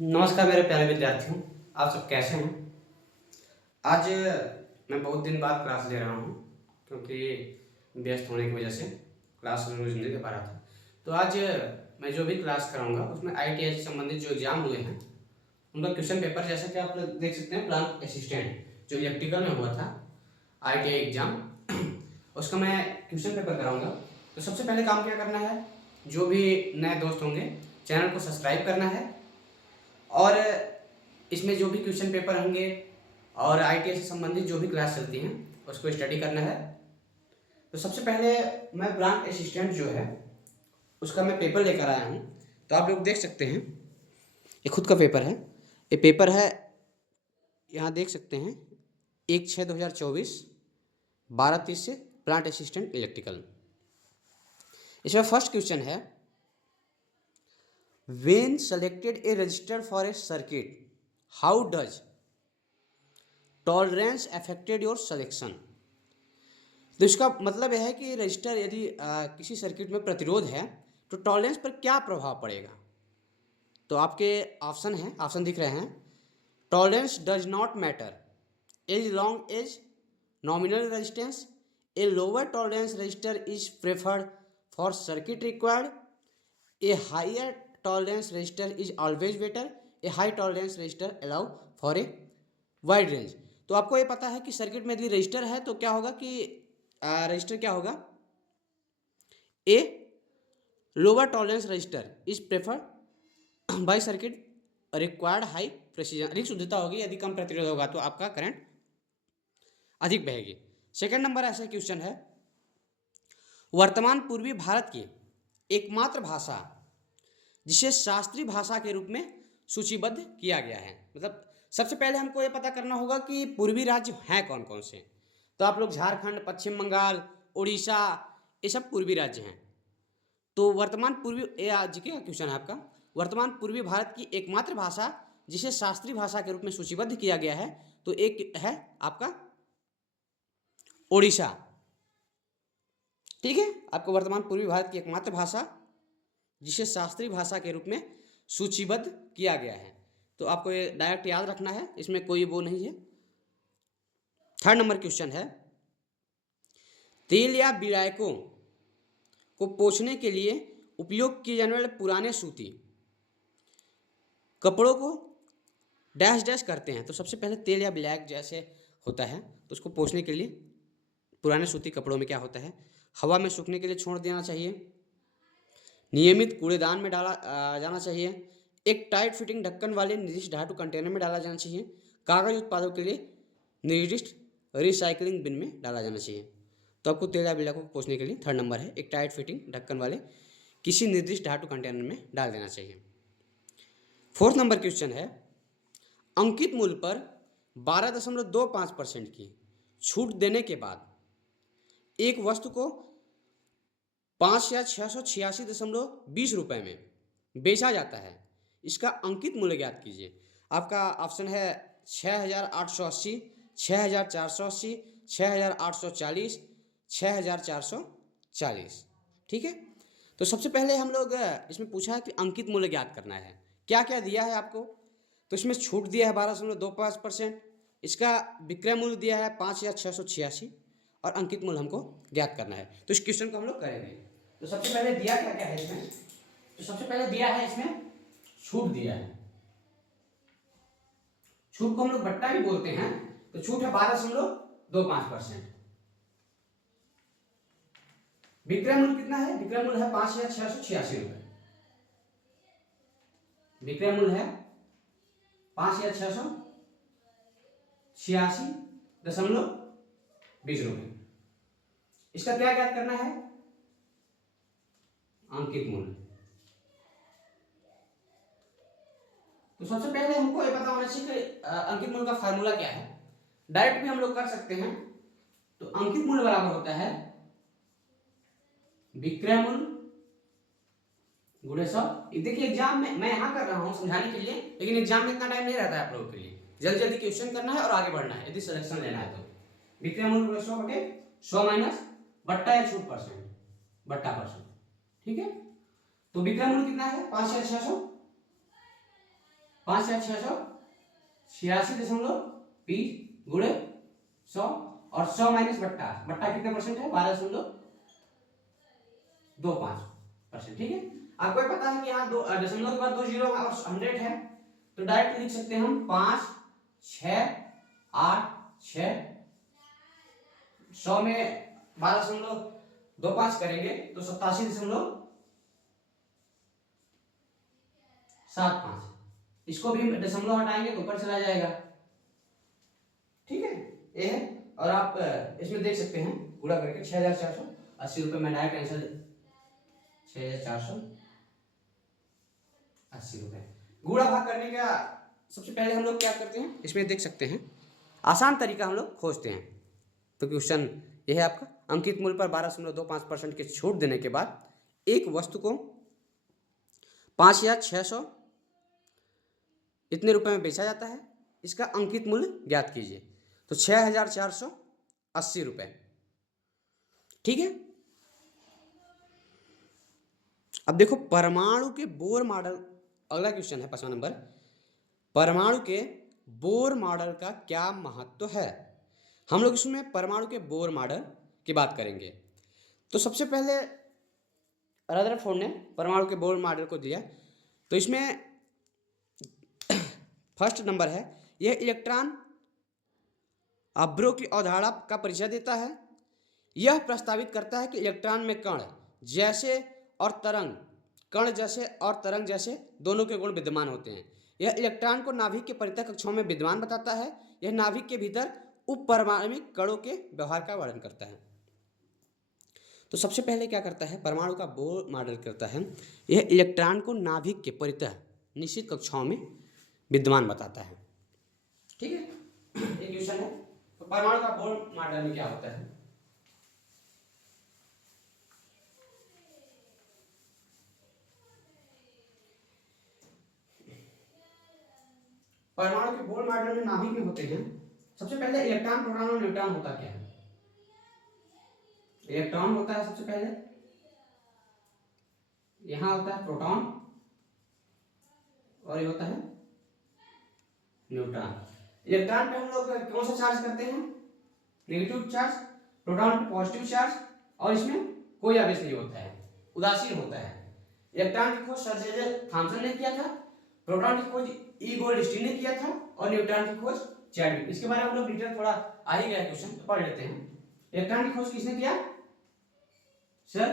नमस्कार मेरे प्यारे विद्यार्थियों, आप सब कैसे हैं। आज मैं बहुत दिन बाद क्लास ले रहा हूं क्योंकि व्यस्त होने की वजह से क्लास रोज नहीं दे पा रहा था। तो आज मैं जो भी क्लास कराऊंगा उसमें आईटीआई से संबंधित जो एग्जाम हुए हैं उनका क्वेश्चन पेपर, जैसा कि आप लोग देख सकते हैं, प्लांट असिस्टेंट जो इलेक्ट्रिकल में हुआ था आईटीआई एग्जाम, उसका मैं क्वेश्चन पेपर कराऊंगा। तो सबसे पहले काम क्या करना है, जो भी नए दोस्त होंगे चैनल को सब्सक्राइब करना है और इसमें जो भी क्वेश्चन पेपर होंगे और आईटीआई से संबंधित जो भी क्लास चलती हैं उसको स्टडी करना है। तो सबसे पहले मैं ब्रांच असिस्टेंट जो है उसका मैं पेपर लेकर आया हूँ। तो आप लोग देख सकते हैं, ये खुद का पेपर है। ये पेपर है, यहाँ देख सकते हैं, 1/6/2024 12:30 से प्लांट असिस्टेंट इलेक्ट्रिकल। इसमें फर्स्ट क्वेश्चन है, when selected A register for a circuit how does tolerance affected your selection. तो इसका मतलब यह है कि रजिस्टर यदि किसी सर्किट में प्रतिरोध है तो टॉलरेंस पर क्या प्रभाव पड़ेगा। तो आपके ऑप्शन हैं, ऑप्शन दिख रहे हैं। Tolerance does not matter as long as nominal resistance, a lower tolerance resistor is preferred for circuit required, a higher tolerance resistor is always better, a high tolerance resistor allow for a wide range. तो आपको ये पता है कि circuit में यदि register है तो क्या होगा कि रजिस्टर क्या होगा, ए lower tolerance resistor is preferred bye circuit required high precision, अधिक शुद्धता होगी। यदि कम प्रतिरोध होगा तो आपका करंट अधिक बहेगी। सेकंड नंबर ऐसा क्वेश्चन है, वर्तमान पूर्वी भारत की एकमात्र भाषा जिसे शास्त्रीय भाषा के रूप में सूचीबद्ध किया गया है। मतलब सबसे पहले हमको ये पता करना होगा कि पूर्वी राज्य हैं कौन कौन से। तो आप लोग झारखंड, पश्चिम बंगाल, उड़ीसा, ये सब पूर्वी राज्य हैं। तो वर्तमान पूर्वी, ये आज के क्वेश्चन है आपका, वर्तमान पूर्वी भारत की एकमात्र भाषा जिसे शास्त्रीय भाषा के रूप में सूचीबद्ध किया गया है, तो एक है आपका उड़ीसा। ठीक है, आपको वर्तमान पूर्वी भारत की एकमात्र भाषा जिसे शास्त्रीय भाषा के रूप में सूचीबद्ध किया गया है। तो आपको ये डायरेक्ट याद रखना है, इसमें कोई वो नहीं है। थर्ड नंबर क्वेश्चन है, तेल या विलायकों को पोंछने के लिए उपयोग किए जाने वाले पुराने सूती कपड़ों को डैश डैश करते हैं। तो सबसे पहले तेल या विलायक जैसे होता है तो उसको पोंछने के लिए पुराने सूती कपड़ों में क्या होता है, हवा में सूखने के लिए छोड़ देना चाहिए, नियमित कूड़ेदान में डाला जाना चाहिए, एक टाइट फिटिंग ढक्कन वाले निर्दिष्ट धातु कंटेनर में डाला जाना चाहिए, कागज उत्पादों के लिए निर्दिष्ट रिसाइकलिंग बिन में डाला जाना चाहिए। तो आपको तेल या विलायकों को पोंछने के लिए थर्ड नंबर है, एक टाइट फिटिंग ढक्कन वाले किसी निर्दिष्ट धातु कंटेनर में डाल देना चाहिए। फोर्थ नंबर क्वेश्चन है, अंकित मूल्य पर 12.25% की छूट देने के बाद एक वस्तु को 5,686.20 में बेचा जाता है, इसका अंकित मूल्य ज्ञात कीजिए। आपका ऑप्शन है 6,880, 6,480, 6,840, 6,440। ठीक है, तो सबसे पहले हम लोग इसमें पूछा है कि अंकित मूल्य ज्ञात करना है। क्या क्या दिया है आपको, तो इसमें छूट दिया है 12.25%, इसका विक्रय मूल्य दिया है 5,686 और अंकित मूल्य हमको ज्ञात करना है। तो इस क्वेश्चन को हम लोग करेंगे। तो सबसे पहले दिया क्या क्या है इसमें, तो सबसे पहले दिया है इसमें छूट दिया है। छूट को हम लोग बट्टा भी बोलते हैं। तो छूट है 12.25%। विक्रय मूल्य कितना है, विक्रय मूल्य है 5,686 रुपए। विक्रय मूल्य है 5,686.20 रुपए। इसका क्या ज्ञात करना है, अंकित मूल्य। तो सबसे पहले हमको ये पता होना चाहिए कि अंकित मूल्य का फार्मूला क्या है। डायरेक्ट भी हम लोग कर सकते हैं। तो अंकित मूल्य बराबर होता है विक्रय मूल्य गुणे 100। देखिए एग्जाम में मैं यहाँ कर रहा हूँ समझाने के लिए, लेकिन एग्जाम में इतना टाइम नहीं रहता है आप लोगों के लिए। जल्दी जल्दी क्वेश्चन करना है और आगे बढ़ना है यदि सिलेक्शन लेना है तो। विक्रय मूल्य गुणे 100 बटे 100 माइनस बट्टा या छूट परसेंट, बट्टा परसेंट। ठीक है, तो विक्रय मूल्य कितना है 5,600, 5,686.20 गुणे 100 और 100 माइनस बट्टा, बट्टा कितने परसेंट है? 12.25%। ठीक है, आपको ये पता है कि यहाँ दो दशमलव के बाद 2 जीरो और 100 है, तो डायरेक्ट लिख सकते हैं हम 5 6 8 6। 100 में 12.25 करेंगे तो 87.75। इसको भी दशमलव हटाएंगे तो ऊपर चला जाएगा। ठीक है, ये है। और आप इसमें देख सकते हैं गुणा करके 6,480 रुपये में डायरेक्ट आंसर 6,480 रुपये। गुणा भाग करने का सबसे पहले हम लोग क्या करते हैं, इसमें देख सकते हैं आसान तरीका हम लोग खोजते हैं। तो क्वेश्चन ये है आपका, अंकित मूल्य पर 12.25% की छूट देने के बाद एक वस्तु को 5,600 इतने रुपए में बेचा जाता है, इसका अंकित मूल्य ज्ञात कीजिए। तो 6,480 रुपये। ठीक है, अब देखो परमाणु के बोर मॉडल, अगला क्वेश्चन है 5वां नंबर, परमाणु के बोर मॉडल का क्या महत्व है। हम लोग इसमें परमाणु के बोर मॉडल की बात करेंगे। तो सबसे पहले रदरफोर्ड ने परमाणु के बोर मॉडल को दिया, तो इसमें फर्स्ट नंबर है, यह इलेक्ट्रॉन अवरोह की अवधारणा का परिचय देता है। यह प्रस्तावित करता है कि इलेक्ट्रॉन में कण जैसे और तरंग, कण जैसे और तरंग जैसे दोनों के गुण विद्यमान होते हैं। यह इलेक्ट्रॉन को नाभिक के परितः कक्षाओं में विद्यमान बताता है। यह नाभिक के भीतर उप परमाणुक कणों के व्यवहार का वर्णन करता है। तो सबसे पहले क्या करता है, परमाणु का बोर मॉडल करता है, यह इलेक्ट्रॉन को नाभिक के परितः निश्चित कक्षाओं में विद्यमान बताता है। ठीक है, एक क्वेश्चन है, तो परमाणु का बोर मॉडल में क्या होता है। परमाणु के बोर मॉडल में नाभिक में होते हैं, सबसे पहले इलेक्ट्रॉन, प्रोटॉन और न्यूट्रॉन होता क्या है। इलेक्ट्रॉन होता है सबसे पहले, यहां होता है प्रोटॉन और ये होता है न्यूट्रॉन। इलेक्ट्रॉन पे हम लोग कौन सा चार्ज करते हैं, नेगेटिव चार्ज, प्रोटॉन पे पॉजिटिव चार्ज, और इसमें कोई आवेश नहीं होता है, उदासीन होता है। इलेक्ट्रॉन की खोज सर जेजे थॉमसन ने किया था, प्रोटॉन की खोज ई गोल्डस्टीन ने किया था, और न्यूट्रॉन की खोज चैडविक। इसके बारे में हम लोग डिटेल थोड़ा आ ही गया क्वेश्चन, तो पढ़ लेते हैं। इलेक्ट्रॉन की खोज किसने किया, सर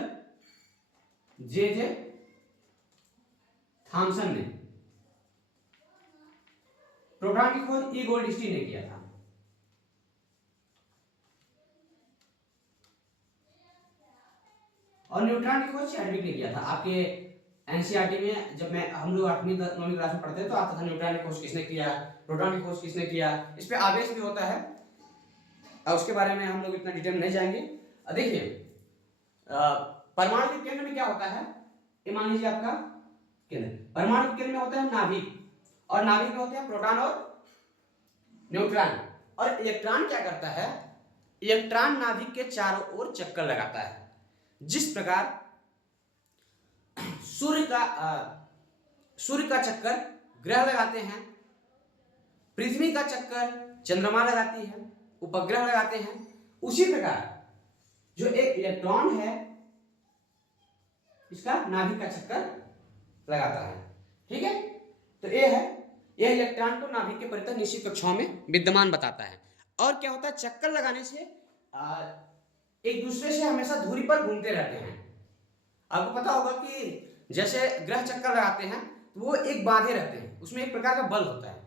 जे थॉमसन ने। प्रोटॉन की खोज ई गोल्डस्टीन ने किया था। और न्यूट्रॉन की खोज चैडविक ने किया था। आपके एनसीईआरटी में जब हम लोग 8वीं 9वीं क्लास में पढ़ते हैं तो आता था न्यूट्रॉन की खोज किसने किया, प्रोटॉन की खोज किसने किया। इस पे आवेश भी होता है, और उसके बारे में हम लोग इतना डिटेल में नहीं जाएंगे। देखिए परमाणु के केंद्र में क्या होता है, ये मान लीजिए आपका केंद्र, परमाणु के केंद्र में होता है नाभिक, और नाभिक में होते हैं प्रोटॉन और न्यूट्रॉन। और इलेक्ट्रॉन क्या करता है, इलेक्ट्रॉन नाभिक के चारों ओर चक्कर लगाता है। जिस प्रकार सूर्य का चक्कर ग्रह लगाते हैं, पृथ्वी का चक्कर चंद्रमा लगाती है, उपग्रह लगाते हैं, उसी प्रकार जो एक इलेक्ट्रॉन है इसका नाभिक का चक्कर लगाता है। ठीक है, तो यह इलेक्ट्रॉन को नाभिक के परितः निश्चित कक्षाओं में विद्यमान बताता है। और क्या होता है, चक्कर लगाने से एक दूसरे से हमेशा दूरी पर घूमते रहते हैं। आपको पता होगा कि जैसे ग्रह चक्कर लगाते हैं तो वो एक बांधे रहते हैं, उसमें एक प्रकार का बल होता है।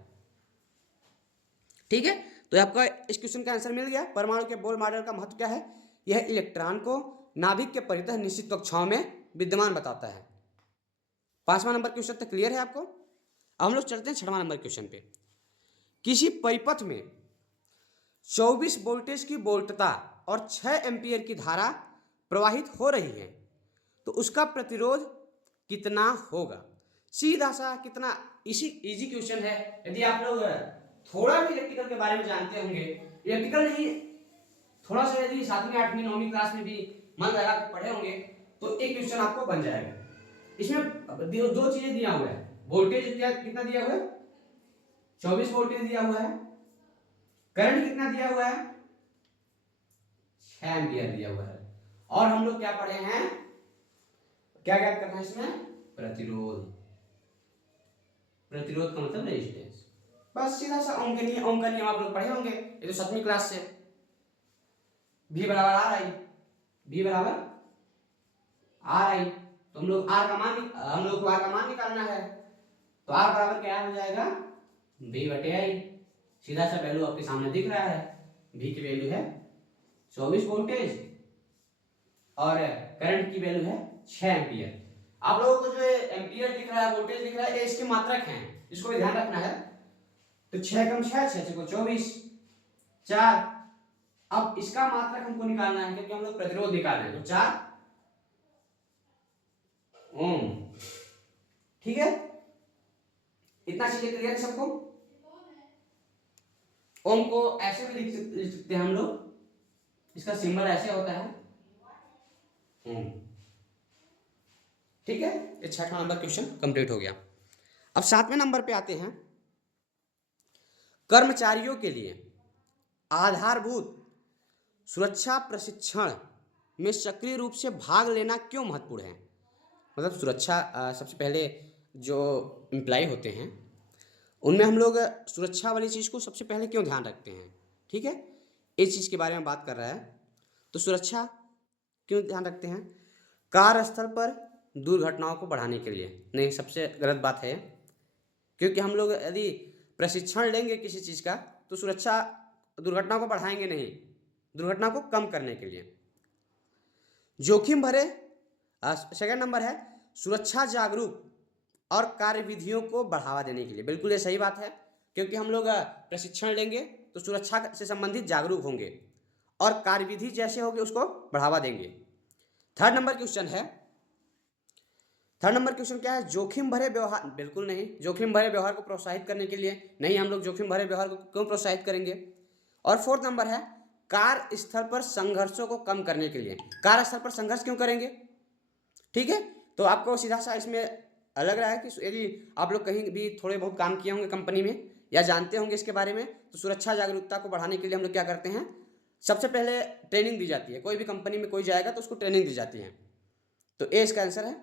ठीक है, तो आपका इस क्वेश्चन का आंसर मिल गया। परमाणु के बोर मॉडल का महत्व क्या है, यह इलेक्ट्रॉन को नाभिक के परितः निश्चित कक्षाओं में विद्यमान बताता है। 5वां नंबर क्वेश्चन तक क्लियर है आपको। अब हम लोग चलते हैं 6वां नंबर क्वेश्चन पे। किसी परिपथ में 24 वोल्टेज की वोल्टता और 6 एम्पीयर की धारा प्रवाहित हो रही है, तो उसका प्रतिरोध कितना होगा। सीधा सा कितना इजी क्वेश्चन है। यदि आप लोग थोड़ा भी इलेक्ट्रिकल के बारे में जानते होंगे, इलेक्ट्रिकल नहीं थोड़ा सा यदि 7वीं 8वीं 9वीं क्लास में भी मन लगा के पढ़े होंगे तो एक क्वेश्चन आपको बन जाएगा। इसमें दो चीजें दिया हुआ है, वोल्टेज कितना दिया हुआ है 24 वोल्टेज दिया हुआ है, करंट कितना दिया हुआ है, 6 एम्पियर दिया हुआ है, और हम लोग क्या पढ़े हैं, क्या क्या करना है इसमें, प्रतिरोध। प्रतिरोध का मतलब रेजिस्टेंस। बस सीधा सा ओम का नियम आप लोग पढ़े होंगे, ये तो 7वीं क्लास से। V बराबर आर आई, V बराबर आर आई, तो हम लोग आर का मान निकालना है, तो आर बराबर क्या हो जाएगा, V बटे आई। सीधा सा वैल्यू आपके सामने दिख रहा है, V की वैल्यू है 24 वोल्टेज और करंट की वैल्यू है 6 एम्पियर। आप लोगों को जो एम्पियर दिख रहा है, वोल्टेज दिख रहा है, ये इसके मात्रक हैं, इसको भी ध्यान रखना है। तो 6 कम 6, 6 को 24, 4। अब इसका मात्रक हमको निकालना है क्योंकि हम लोग प्रतिरोध निकाल रहे हैं, तो 4 ओम। ठीक है, इतना चीजें क्लियर है सबको। ओम को ऐसे भी लिख सकते हैं हम लोग, इसका सिंबल ऐसे होता है ओम। ठीक है, ये 6वां नंबर क्वेश्चन कंप्लीट हो गया। अब 7वें नंबर पे आते हैं, कर्मचारियों के लिए आधारभूत सुरक्षा प्रशिक्षण में सक्रिय रूप से भाग लेना क्यों महत्वपूर्ण है। मतलब सुरक्षा, सबसे पहले जो एम्प्लॉय होते हैं उनमें हम लोग सुरक्षा वाली चीज़ को सबसे पहले क्यों ध्यान रखते हैं। ठीक है, इस चीज़ के बारे में बात कर रहा है। तो सुरक्षा क्यों ध्यान रखते हैं, कार्यस्थल पर दुर्घटनाओं को बढ़ाने के लिए नहीं, सबसे गलत बात है, क्योंकि हम लोग यदि प्रशिक्षण लेंगे किसी चीज़ का तो सुरक्षा, दुर्घटनाओं को बढ़ाएंगे नहीं, दुर्घटना को कम करने के लिए। जोखिम भरे, सेकंड नंबर है सुरक्षा जागरूक और कार्यविधियों को बढ़ावा देने के लिए। बिल्कुल ये सही बात है, क्योंकि हम लोग प्रशिक्षण लेंगे तो सुरक्षा से संबंधित जागरूक होंगे और कार्यविधि जैसे होगी उसको बढ़ावा देंगे। थर्ड नंबर क्वेश्चन क्या है, जोखिम भरे व्यवहार। बिल्कुल नहीं, जोखिम भरे व्यवहार को प्रोत्साहित करने के लिए नहीं, हम लोग जोखिम भरे व्यवहार को क्यों प्रोत्साहित करेंगे। और फोर्थ नंबर है कार्यस्थल पर संघर्षों को कम करने के लिए। कार्यस्थल पर संघर्ष क्यों करेंगे। ठीक है, तो आपको सीधा सा इसमें लग रहा है कि यदि आप लोग कहीं भी थोड़े बहुत काम किए होंगे कंपनी में या जानते होंगे इसके बारे में, तो सुरक्षा जागरूकता को बढ़ाने के लिए हम लोग क्या करते हैं, सबसे पहले ट्रेनिंग दी जाती है। कोई भी कंपनी में कोई जाएगा तो उसको ट्रेनिंग दी जाती है। तो ए इसका आंसर है।